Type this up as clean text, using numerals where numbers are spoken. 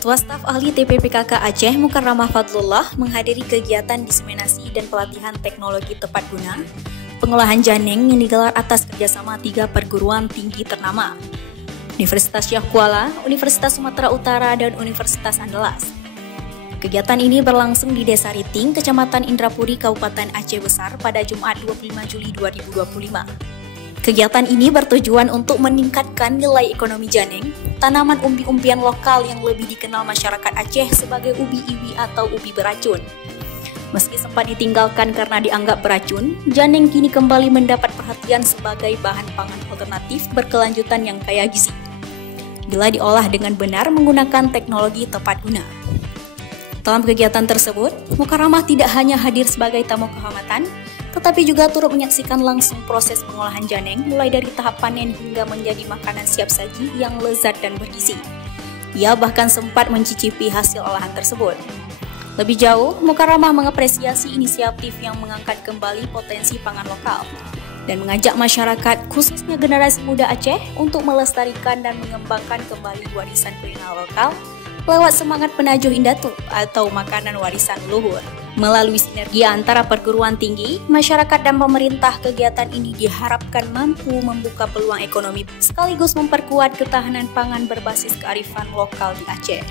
Ketua Staf Ahli TPPKK Aceh Mukarramah Fadlullah menghadiri kegiatan diseminasi dan pelatihan teknologi tepat guna pengolahan janeng yang digelar atas kerjasama 3 perguruan tinggi ternama, Universitas Syah Kuala, Universitas Sumatera Utara, dan Universitas Andalas. Kegiatan ini berlangsung di Desa Riting, Kecamatan Indrapuri, Kabupaten Aceh Besar pada Jumat 25 Juli 2025. Kegiatan ini bertujuan untuk meningkatkan nilai ekonomi janeng, tanaman umbi-umbian lokal yang lebih dikenal masyarakat Aceh sebagai ubi iwi atau ubi beracun. Meski sempat ditinggalkan karena dianggap beracun, janeng kini kembali mendapat perhatian sebagai bahan pangan alternatif berkelanjutan yang kaya gizi, bila diolah dengan benar menggunakan teknologi tepat guna. Dalam kegiatan tersebut, Mukarramah tidak hanya hadir sebagai tamu kehormatan, tetapi juga turut menyaksikan langsung proses pengolahan janeng mulai dari tahap panen hingga menjadi makanan siap saji yang lezat dan bergizi. Ia bahkan sempat mencicipi hasil olahan tersebut. Lebih jauh, Mukarramah mengapresiasi inisiatif yang mengangkat kembali potensi pangan lokal dan mengajak masyarakat, khususnya generasi muda Aceh, untuk melestarikan dan mengembangkan kembali warisan kuliner lokal lewat semangat penajuh indatu atau makanan warisan leluhur. Melalui sinergi antara perguruan tinggi, masyarakat dan pemerintah, kegiatan ini diharapkan mampu membuka peluang ekonomi sekaligus memperkuat ketahanan pangan berbasis kearifan lokal di Aceh.